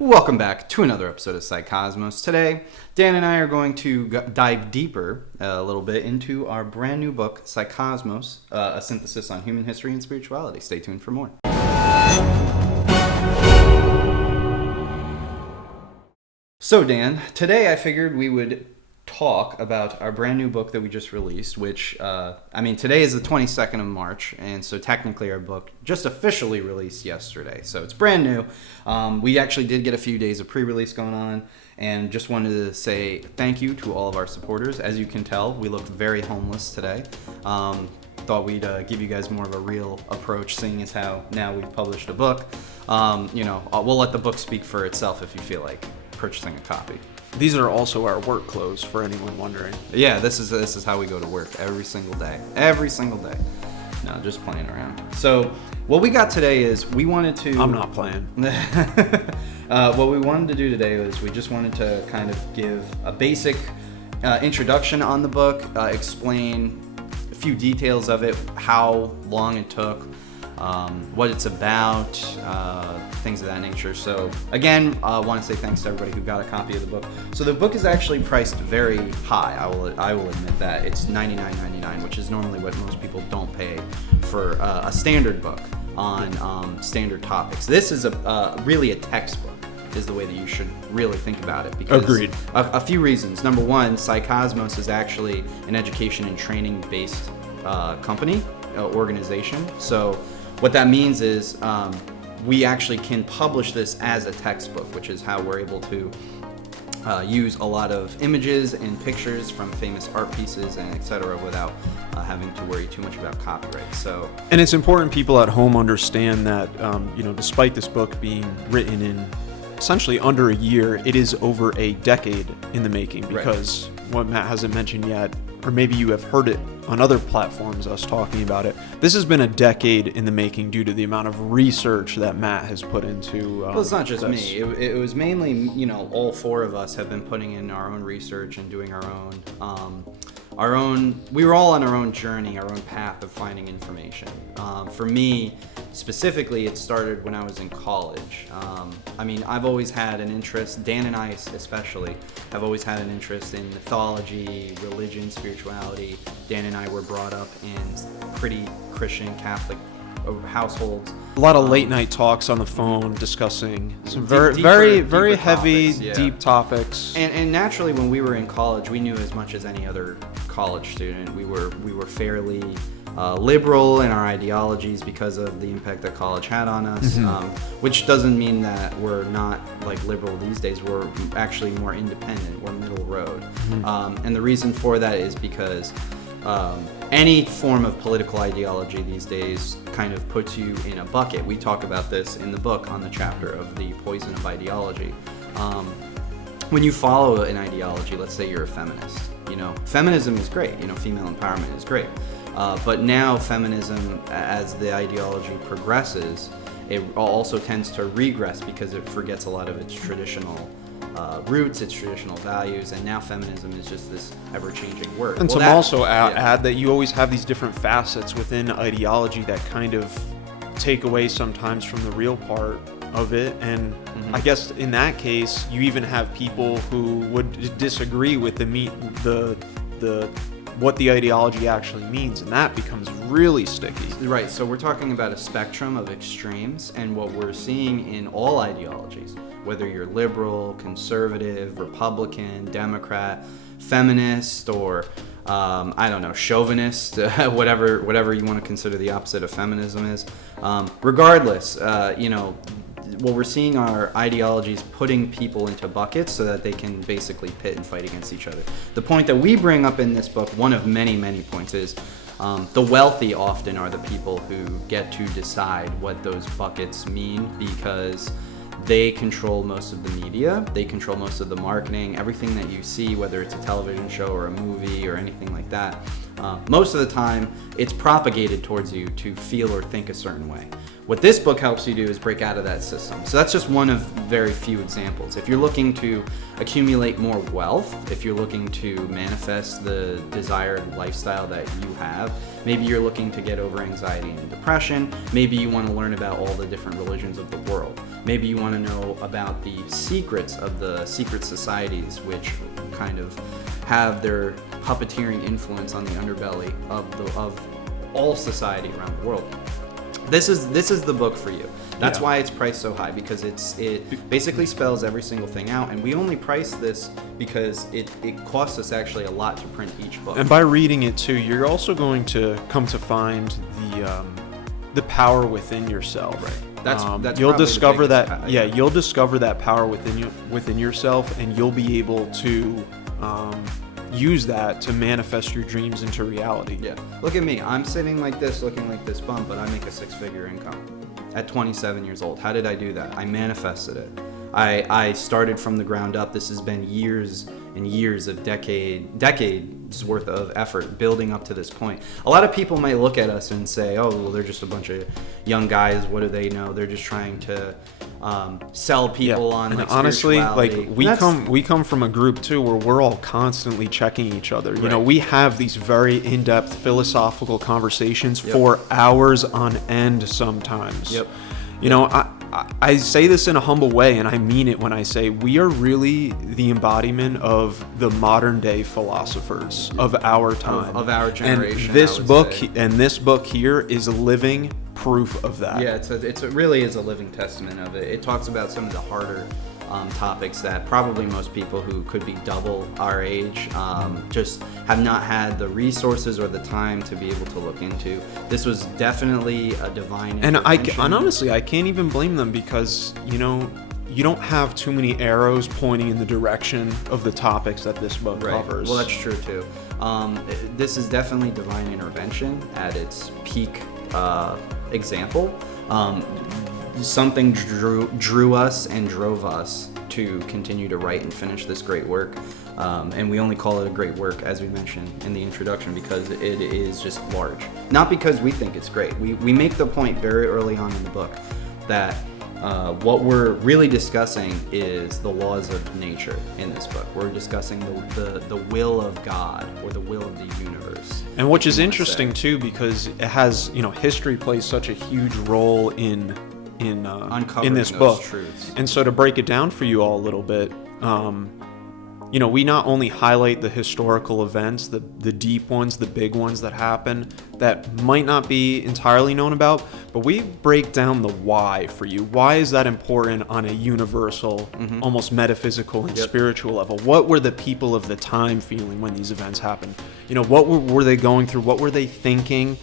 Welcome back to another episode of Psycosmos. Today, Dan and I are going to dive deeper a little bit into our brand new book, Psycosmos, a synthesis on human history and spirituality. Stay tuned for more. So Dan, today I figured we would talk about our brand new book that we just released, which, today is the 22nd of March, and so technically our book just officially released yesterday, so it's brand new. We actually did get a few days of pre-release going on, and just wanted to say thank you to all of our supporters. As you can tell, we looked very homeless today. Thought we'd give you guys more of a real approach, seeing as how now we've published a book. We'll let the book speak for itself if you feel like purchasing a copy. These are also our work clothes, for anyone wondering. Yeah, this is how we go to work every single day. Every single day. No, just playing around. So what we got today is we wanted to... I'm not playing. What we wanted to do today was we just wanted to kind of give a basic introduction on the book, explain a few details of it, how long it took, what it's about, things of that nature. So again, I want to say thanks to everybody who got a copy of the book. So the book is actually priced very high. I will admit that. It's $99.99, which is normally what most people don't pay for a standard book on standard topics. This is really a textbook, is the way that you should really think about it. Because Agreed. A few reasons. Number one, Psycosmos is actually an education and training based organization. So what that means is we actually can publish this as a textbook, which is how we're able to use a lot of images and pictures from famous art pieces and etc. without having to worry too much about copyright. So, and it's important people at home understand that despite this book being written in essentially under a year, it is over a decade in the making, because what Matt hasn't mentioned yet, or maybe you have heard it on other platforms, us talking about it, this has been a decade in the making due to the amount of research that Matt has put into well, it's not just me. It was mainly, all four of us have been putting in our own research and doing our own, we were all on our own journey, our own path of finding information. For me, specifically, it started when I was in college. I've always had an interest, Dan and I especially, have always had an interest in mythology, religion, spirituality. Dan and I were brought up in pretty Christian Catholic households. A lot of late night talks on the phone discussing some very heavy, topics, yeah. deep topics. And naturally, when we were in college, we knew as much as any other college student. We were fairly liberal in our ideologies because of the impact that college had on us, which doesn't mean that we're not liberal these days. We're actually more independent. We're middle road. And the reason for that is because any form of political ideology these days kind of puts you in a bucket. We talk about this in the book on the chapter of the poison of ideology. When you follow an ideology, let's say you're a feminist, feminism is great, female empowerment is great. But now feminism, as the ideology progresses, it also tends to regress because it forgets a lot of its traditional roots, its traditional values, and now feminism is just this ever-changing word. And add that you always have these different facets within ideology that kind of take away sometimes from the real part of it, and I guess in that case you even have people who would disagree with what the ideology actually means, and that becomes really sticky. Right, so we're talking about a spectrum of extremes, and what we're seeing in all ideologies, whether you're liberal, conservative, Republican, Democrat, feminist, or chauvinist, whatever you want to consider the opposite of feminism is. Regardless, what we're seeing are ideologies putting people into buckets so that they can basically pit and fight against each other. The point that we bring up in this book, one of many, many points, is the wealthy often are the people who get to decide what those buckets mean, because they control most of the media, they control most of the marketing, everything that you see, whether it's a television show or a movie or anything like that. Most of the time, it's propagated towards you to feel or think a certain way. What this book helps you do is break out of that system. So that's just one of very few examples. If you're looking to accumulate more wealth, if you're looking to manifest the desired lifestyle that you have, maybe you're looking to get over anxiety and depression, maybe you want to learn about all the different religions of the world, maybe you want to know about the secrets of the secret societies, which kind of have their puppeteering influence on the underbelly of all society around the world. This is the book for you. That's why it's priced so high, because it basically spells every single thing out, and we only price this because it costs us actually a lot to print each book. And by reading it too, you're also going to come to find the power within yourself. Right. That's you'll discover that yeah, you'll discover that power within yourself, and you'll be able to use that to manifest your dreams into reality. Yeah. Look at me. I'm sitting like this, looking like this bum, but I make a 6-figure income at 27 years old. How did I do that? I manifested it. I started from the ground up. This has been years and years of decades worth of effort building up to this point. A lot of people might look at us and say, oh, well, they're just a bunch of young guys. What do they know? They're just trying to sell people on, and like, honestly, like spirituality. we come from a group too where we're all constantly checking each other. You know, Right. we have these very in-depth philosophical conversations Yep. for hours on end sometimes. Yep. You know, I say this in a humble way, and I mean it when I say we are really the embodiment of the modern day philosophers of our time, of our generation. And this I would book say. and this book here is living proof of that. Yeah, it really is a living testament of it. It talks about some of the harder topics that probably most people who could be double our age just have not had the resources or the time to be able to look into. This was definitely a divine intervention. And honestly, I can't even blame them, because, you know, you don't have too many arrows pointing in the direction of the topics that this book covers. Well, that's true too. This is definitely divine intervention at its peak example. Something drew us and drove us to continue to write and finish this great work. And we only call it a great work, as we mentioned in the introduction, because it is just large. Not because we think it's great. We make the point very early on in the book that what we're really discussing is the laws of nature in this book. We're discussing the will of God, or the will of the universe. And which is interesting too, because it has, you know, history plays such a huge role in this book. Truths. And so to break it down for you all a little bit, you know, we not only highlight the historical events, the deep ones, the big ones that happen that might not be entirely known about, but we break down the why for you. Why is that important on a universal, almost metaphysical and spiritual level? What were the people of the time feeling when these events happened? You know, what were they going through? What were they thinking?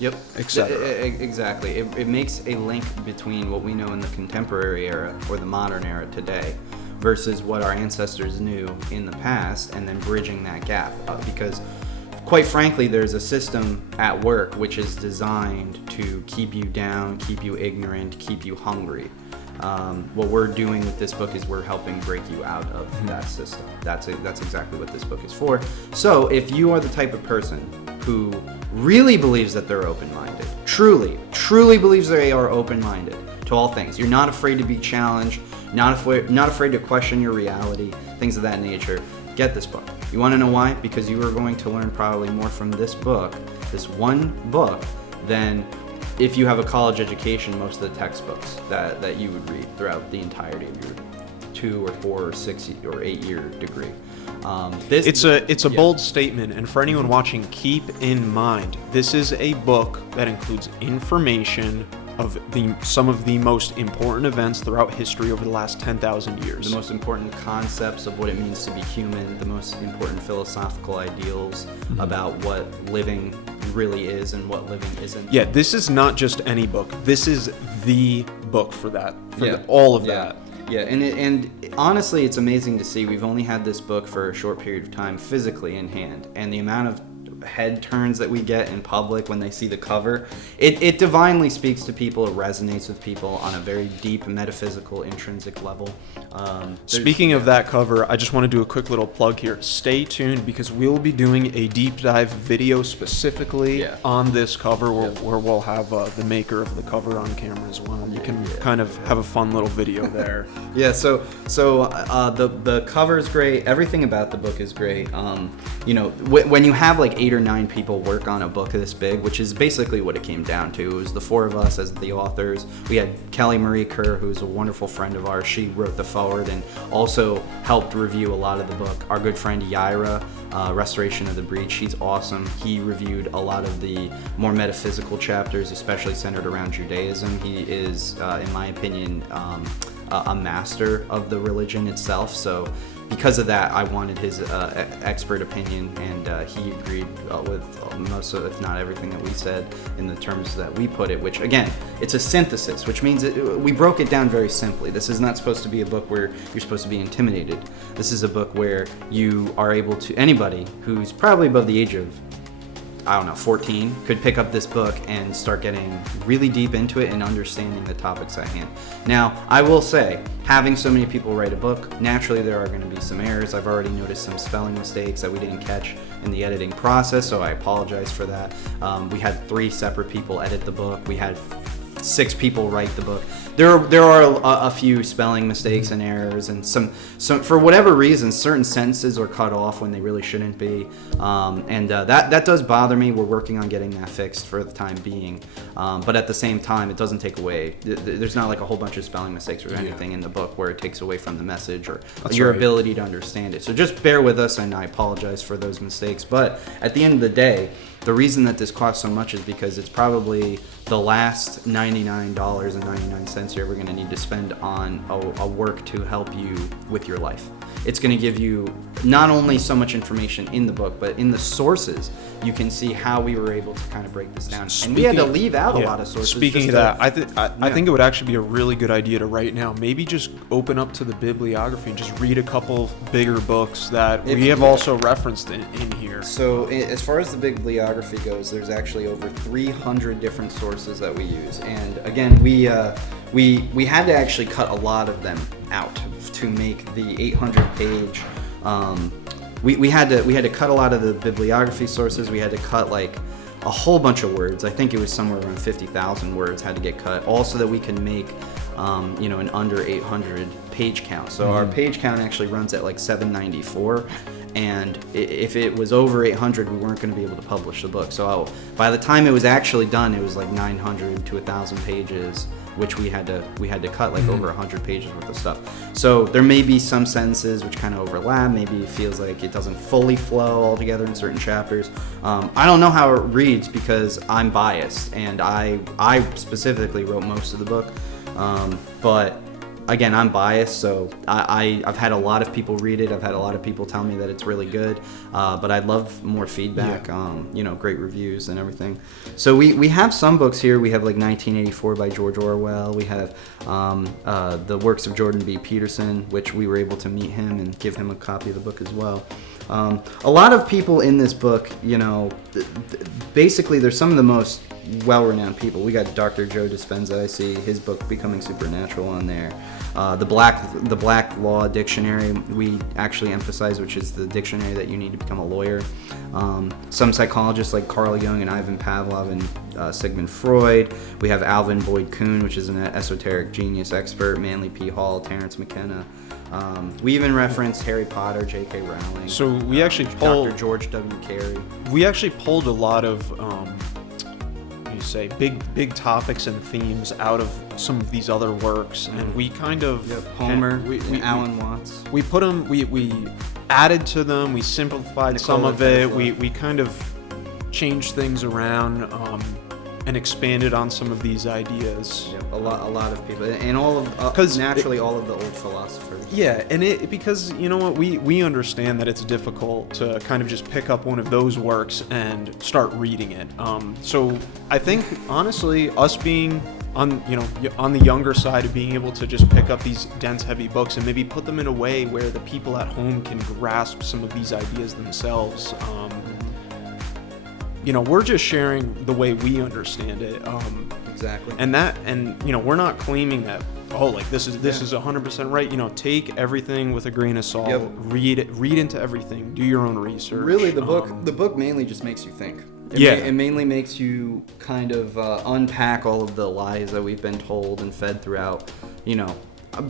Yep, etc. Exactly. It makes a link between what we know in the contemporary era or the modern era today versus what our ancestors knew in the past, and then bridging that gap. Because quite frankly, there's a system at work which is designed to keep you down, keep you ignorant, keep you hungry. What we're doing with this book is we're helping break you out of that system. That's exactly what this book is for. So if you are the type of person who really believes that they're open-minded, truly believes they are open-minded to all things, you're not afraid to be challenged, not afraid to question your reality, things of that nature, get this book. You want to know why? Because you are going to learn probably more from this book, this one book, than if you have a college education, most of the textbooks that you would read throughout the entirety of your 2 or 4 or 6 or 8 year degree. It's a bold statement, and for anyone watching, keep in mind this is a book that includes information of some of the most important events throughout history over the last 10,000 years. The most important concepts of what it means to be human, the most important philosophical ideals about what living really is and what living isn't. Yeah, this is not just any book. This is the book for that, all of that. Yeah, and honestly, it's amazing to see. We've only had this book for a short period of time physically in hand, and the amount of head turns that we get in public when they see the cover. It divinely speaks to people. It resonates with people on a very deep metaphysical, intrinsic level. Speaking of that cover, I just want to do a quick little plug here. Stay tuned, because we'll be doing a deep dive video specifically on this cover, where we'll have the maker of the cover on camera as well. You can kind of have a fun little video there. So the cover is great. Everything about the book is great. When you have like 8 or 9 people work on a book this big, which is basically what it came down to. It was the 4 of us as the authors. We had Kelly Marie Kerr, who's a wonderful friend of ours. She wrote the forward and also helped review a lot of the book. Our good friend Yaira, Restoration of the Breach, he's awesome. He reviewed a lot of the more metaphysical chapters, especially centered around Judaism. He is, in my opinion, a master of the religion itself. So because of that, I wanted his expert opinion, and he agreed with most of, if not everything that we said in the terms that we put it, which again, it's a synthesis, which means we broke it down very simply. This is not supposed to be a book where you're supposed to be intimidated. This is a book where you are able to, anybody who's probably above the age of 14, could pick up this book and start getting really deep into it and understanding the topics at hand. Now, I will say, having so many people write a book, naturally there are going to be some errors. I've already noticed some spelling mistakes that we didn't catch in the editing process, so I apologize for that. We had 3 separate people edit the book. We had 6 people write the book. There are a few spelling mistakes and errors, and some for whatever reason, certain sentences are cut off when they really shouldn't be, and that does bother me. We're working on getting that fixed for the time being, but at the same time, it doesn't take away. There's not like a whole bunch of spelling mistakes or anything in the book where it takes away from the message or your ability to understand it. So just bear with us, and I apologize for those mistakes. But at the end of the day, the reason that this costs so much is because it's probably the last $99.99 you're ever going to need to spend on a work to help you with your life. It's going to give you not only so much information in the book, but in the sources, you can see how we were able to kind of break this down. And we had to leave out a lot of sources. Speaking of that, I think it would actually be a really good idea to right now maybe just open up to the bibliography and just read a couple bigger books that we have also referenced in here. So as far as the bibliography goes, there's actually over 300 different sources that we use. And again, we had to actually cut a lot of them out to make the 800-page. We had to cut a lot of the bibliography sources. We had to cut like a whole bunch of words. I think it was somewhere around 50,000 words had to get cut, also that we can make an under 800 page count. So our page count actually runs at like 794. And if it was over 800, we weren't going to be able to publish the book. So by the time it was actually done, it was like 900 to 1,000 pages, which we had to cut like over 100 pages worth of stuff. So there may be some sentences which kind of overlap. Maybe it feels like it doesn't fully flow all together in certain chapters. I don't know how it reads because I'm biased, and I specifically wrote most of the book, but again, I'm biased, so I've had a lot of people read it. I've had a lot of people tell me that it's really good, but I'd love more feedback, great reviews and everything. So we have some books here. We have like 1984 by George Orwell. We have the works of Jordan B. Peterson, which we were able to meet him and give him a copy of the book as well. A lot of people in this book, basically, they're some of the most well-renowned people. We got Dr. Joe Dispenza, I see his book Becoming Supernatural on there. The Black Law Dictionary we actually emphasize, which is the dictionary that you need to become a lawyer. Some psychologists like Carl Jung and Ivan Pavlov and Sigmund Freud. We have Alvin Boyd Kuhn, which is an esoteric genius expert, Manly P. Hall, Terence McKenna. We even referenced Harry Potter, J.K. Rowling. So we actually pulled Dr. George W. Carey. We actually pulled a lot of big topics and themes out of some of these other works, and we kind of Homer, Alan Watts. We put them. We added to them. We simplified some of it. We kind of changed things around and expanded on some of these ideas. Yep, a lot of people, and all of naturally all of the old philosophers. Yeah, and because you know what, we understand that it's difficult to kind of just pick up one of those works and start reading it. So I think honestly, us being on the younger side of being able to just pick up these dense, heavy books and maybe put them in a way where the people at home can grasp some of these ideas themselves. we're just sharing the way we understand it. Exactly. And we're not claiming that, this is 100% right. Take everything with a grain of salt. Yep. Read into everything. Do your own research. Really, the book mainly just makes you think. It mainly makes you kind of unpack all of the lies that we've been told and fed throughout,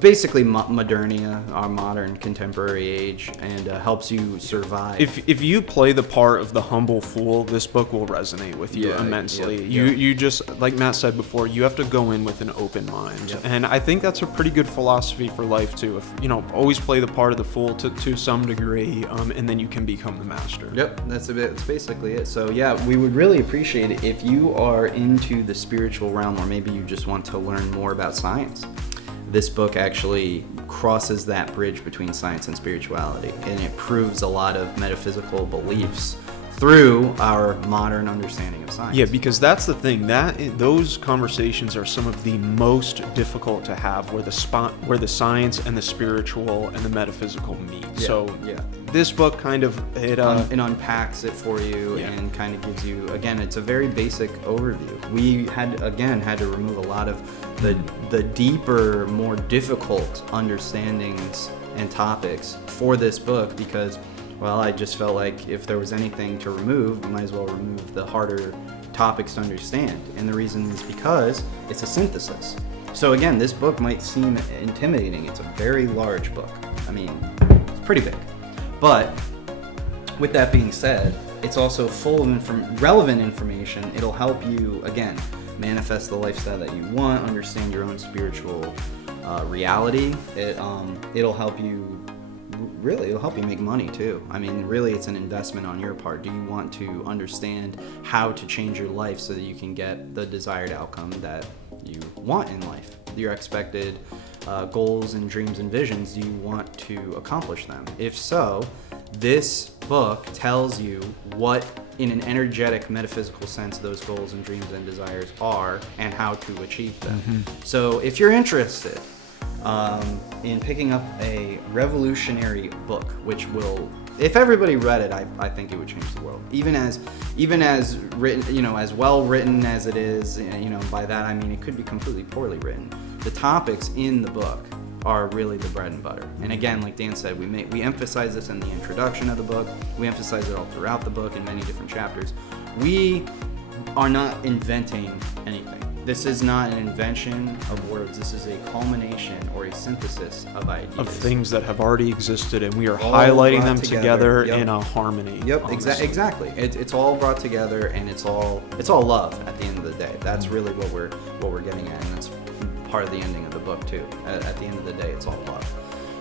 basically modernia, our modern contemporary age, and helps you survive. If you play the part of the humble fool, this book will resonate with you immensely. You just, like Matt said before, you have to go in with an open mind. Yep. And I think that's a pretty good philosophy for life too. If always play the part of the fool to some degree, and then you can become the master. Yep, that's basically it. So yeah, we would really appreciate it if you are into the spiritual realm, or maybe you just want to learn more about science. This book actually crosses that bridge between science and spirituality, and it proves a lot of metaphysical beliefs through our modern understanding of science. Yeah, because that's the thing. Those conversations are some of the most difficult to have, where the science and the spiritual and the metaphysical meet. This book kind of it unpacks it for you and kind of gives you, again, it's a very basic overview. We had to remove a lot of the deeper, more difficult understandings and topics for this book, because, well, I just felt like if there was anything to remove, we might as well remove the harder topics to understand. And the reason is because it's a synthesis. So again, this book might seem intimidating. It's a very large book. I mean, it's pretty big. But with that being said, it's also full of relevant information. It'll help you, again, manifest the lifestyle that you want, understand your own spiritual reality. It'll help you. Really, it'll help you make money too. I mean, really, it's an investment on your part. Do you want to understand how to change your life so that you can get the desired outcome that you want in life? Your expected goals and dreams and visions, do you want to accomplish them? If so, this book tells you what, in an energetic, metaphysical sense, those goals and dreams and desires are and how to achieve them. Mm-hmm. So if you're interested in picking up a revolutionary book, which will, if everybody read it, I think it would change the world. Even as written, as well written as it is, by that I mean it could be completely poorly written. The topics in the book are really the bread and butter. And again, like Dan said, we emphasize this in the introduction of the book. We emphasize it all throughout the book in many different chapters. We are not inventing anything. This is not an invention of words. This is a culmination or a synthesis of ideas. Of things that have already existed, and we are all highlighting them together in a harmony. Yep, exactly. It's all brought together, and it's all love at the end of the day. That's really what we're getting at, and that's part of the ending of the book too. At the end of the day, it's all love.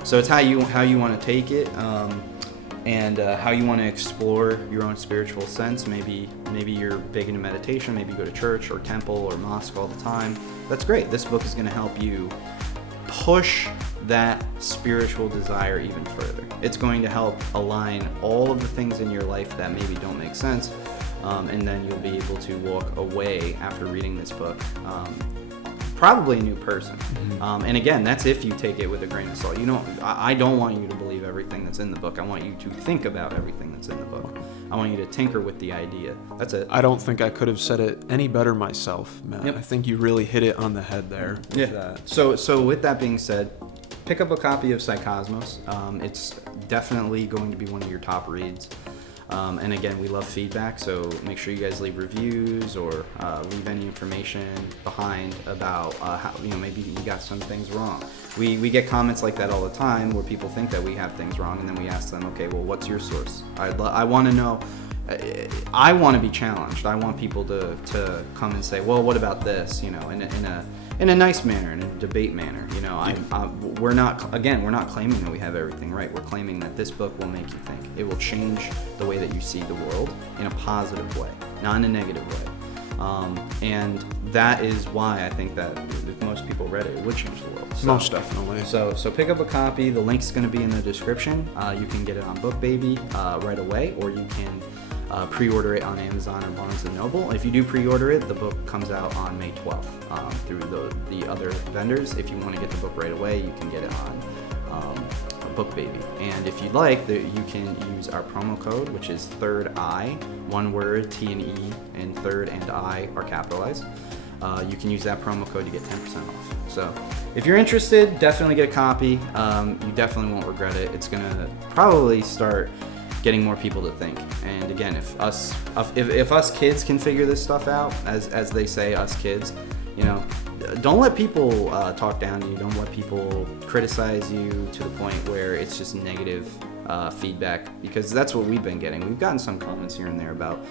So it's how you want to take it, and how you want to explore your own spiritual sense. Maybe you're big into meditation. Maybe you go to church or temple or mosque all the time. That's great. This book is going to help you push that spiritual desire even further. It's going to help align all of the things in your life that maybe don't make sense, and then you'll be able to walk away after reading this book probably a new person. Mm-hmm. And again, that's if you take it with a grain of salt. I don't want you to believe everything that's in the book. I want you to think about everything that's in the book. I want you to tinker with the idea. That's it. I don't think I could have said it any better myself, Matt. Yep. I think you really hit it on the head there. That. So with that being said, pick up a copy of Psycosmos. It's definitely going to be one of your top reads. And again, we love feedback, so make sure you guys leave reviews or leave any information behind about how, maybe we got some things wrong. We get comments like that all the time where people think that we have things wrong, and then we ask them, okay, well, what's your source? I want to know. I want to be challenged. I want people to come and say, well, what about this? In a nice manner, in a debate manner. We're not claiming that we have everything right. We're claiming that this book will make you think. It will change the way that you see the world in a positive way, not in a negative way. And that is why I think that if most people read it would change the world. So, most definitely. So pick up a copy. The link's going to be in the description. You can get it on BookBaby right away, or you can pre-order it on Amazon or Barnes & Noble. If you do pre-order it, the book comes out on May 12th through the other vendors. If you want to get the book right away, you can get it on Book Baby. And if you'd like, you can use our promo code, which is Third Eye, one word, T and E, and Third and I are capitalized. You can use that promo code to get 10% off. So if you're interested, definitely get a copy. You definitely won't regret it. It's gonna probably start getting more people to think. And again, if us kids can figure this stuff out, as they say, us kids, you know, don't let people talk down to you. Don't let people criticize you to the point where it's just negative feedback, because that's what we've been getting. We've gotten some comments here and there about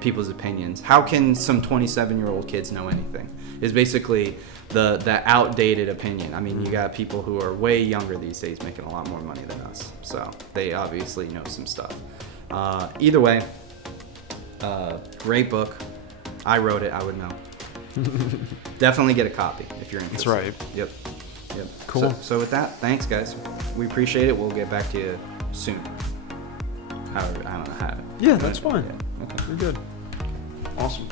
people's opinions. How can some 27-year-old kids know anything? Is basically the outdated opinion. I mean, you got people who are way younger these days making a lot more money than us, so they obviously know some stuff. Either way, great book. I wrote it. I would know. Definitely get a copy if you're interested. That's right. Yep. Cool. So with that, thanks guys. We appreciate it. We'll get back to you soon. However, I don't know how. Yeah, that's fine. Yeah. Okay. You're good. Awesome.